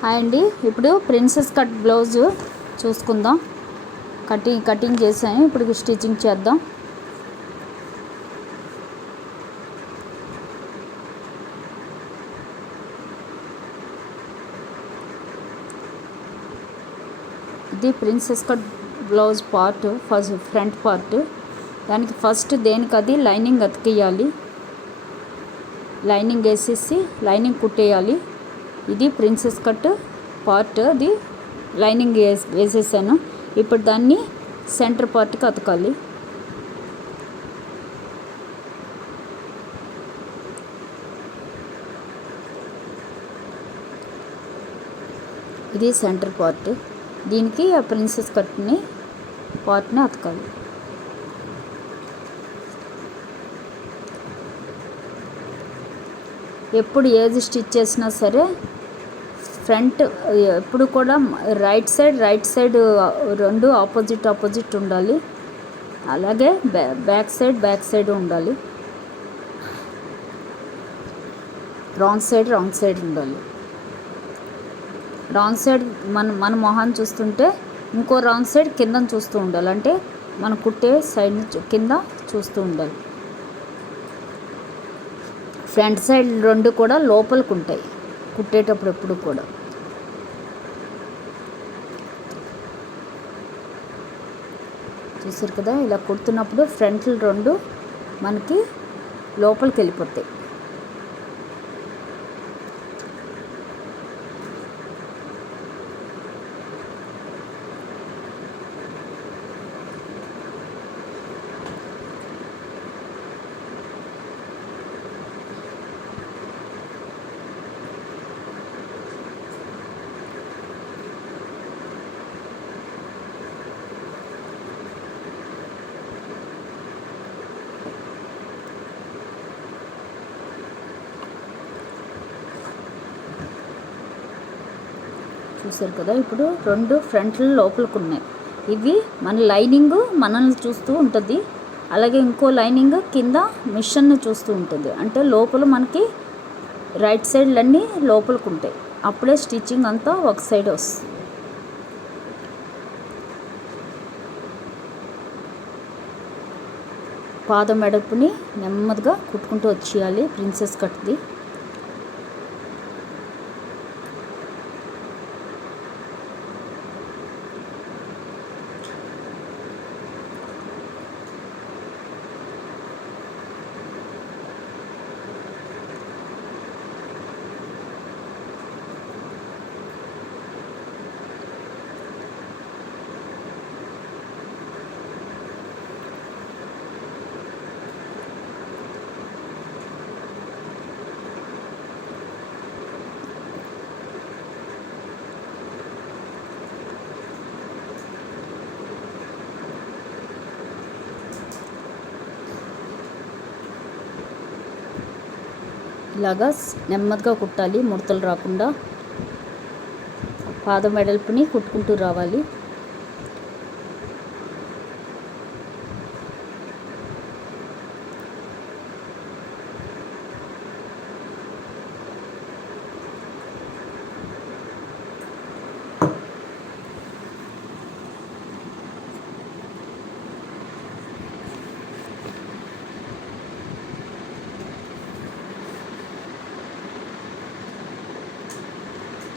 Hi అండి. ఇప్పుడు princess cut blouse చూసుకుందాం. కటింగ్ చేసాను. ఇప్పుడు స్టిచ్చింగ్ చేద్దాం. ఇది princess cut blouse part, first front part. దానికి ఫస్ట్ దేనికది లైనింగ్ అతికేయాలి. లైనింగ్ వేసేసి లైనింగ్ కుట్టేయాలి. ఇది ప్రిన్సెస్ కట్ పార్ట్, అది లైనింగ్ వేసేసాను. ఇప్పుడు దాన్ని సెంటర్ పార్ట్కి అతకాలి. ఇది సెంటర్ పార్ట్. దీనికి ఆ ప్రిన్సెస్ కట్ని పార్ట్ని అతకాలి. ఎప్పుడు ఏది స్టిచ్ చేసినా సరే ఫ్రంట్ ఎప్పుడు కూడా రైట్ సైడ్ రెండు ఆపోజిట్ ఉండాలి. అలాగే బ్యాక్ సైడ్ ఉండాలి. రాంగ్ సైడ్ ఉండాలి. రాంగ్ సైడ్ మన మొహాన్ని చూస్తుంటే ఇంకో రాంగ్ సైడ్ కింద చూస్తూ ఉండాలి. అంటే మన కుట్టే సైడ్ కింద చూస్తూ ఉండాలి. ఫ్రంట్ సైడ్ రెండు కూడా లోపలికి ఉంటాయి కుట్టేటప్పుడు ఎప్పుడు కూడా. చూసారు కదా, ఇలా కుడుతున్నప్పుడు ఫ్రంట్లు రెండు మనకి లోపలికి వెళ్ళిపోతాయి. చూసారు కదా, ఇప్పుడు రెండు ఫ్రంట్లు లోపలికి ఉన్నాయి. ఇవి మన లైనింగ్ మనల్ని చూస్తూ ఉంటుంది. అలాగే ఇంకో లైనింగ్ కింద మిషన్ని చూస్తూ ఉంటుంది. అంటే లోపల మనకి రైట్ సైడ్లన్నీ లోపలికి ఉంటాయి. అప్పుడే స్టిచ్చింగ్ అంతా ఒక సైడ్ వస్తుంది. పాదం మెడపుని నెమ్మదిగా కుట్టుకుంటూ వచ్చేయాలి ప్రిన్సెస్ కట్ది. ఇలాగా నెమ్మదిగా కుట్టాలి, ముడతలు రాకుండా. పాదం వెడల్పుని కుట్టుకుంటూ రావాలి.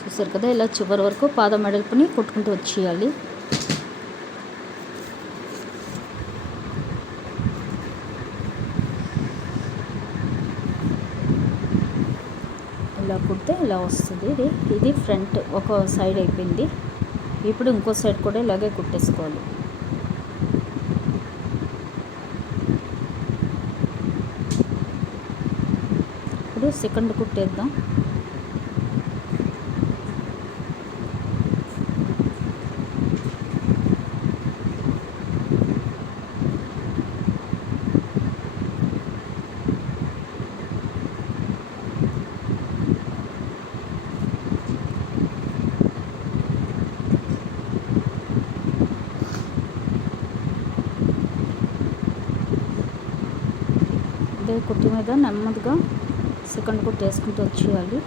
చూసారు కదా, ఇలా చివరి వరకు పాదం మెడల్పుని కుట్టుకుంటూ వచ్చేయాలి. ఇలా కుడితే ఇలా వస్తుంది. ఇది ఫ్రంట్ ఒక సైడ్ అయిపోయింది. ఇప్పుడు ఇంకో సైడ్ కూడా ఇలాగే కుట్టేసుకోవాలి. ఇప్పుడు సెకండ్ కుట్టేద్దాం. కుట్టు మీద నెమ్మదిగా సెకండ్ కుట్టు వేసుకుంటూ వచ్చేయాలి.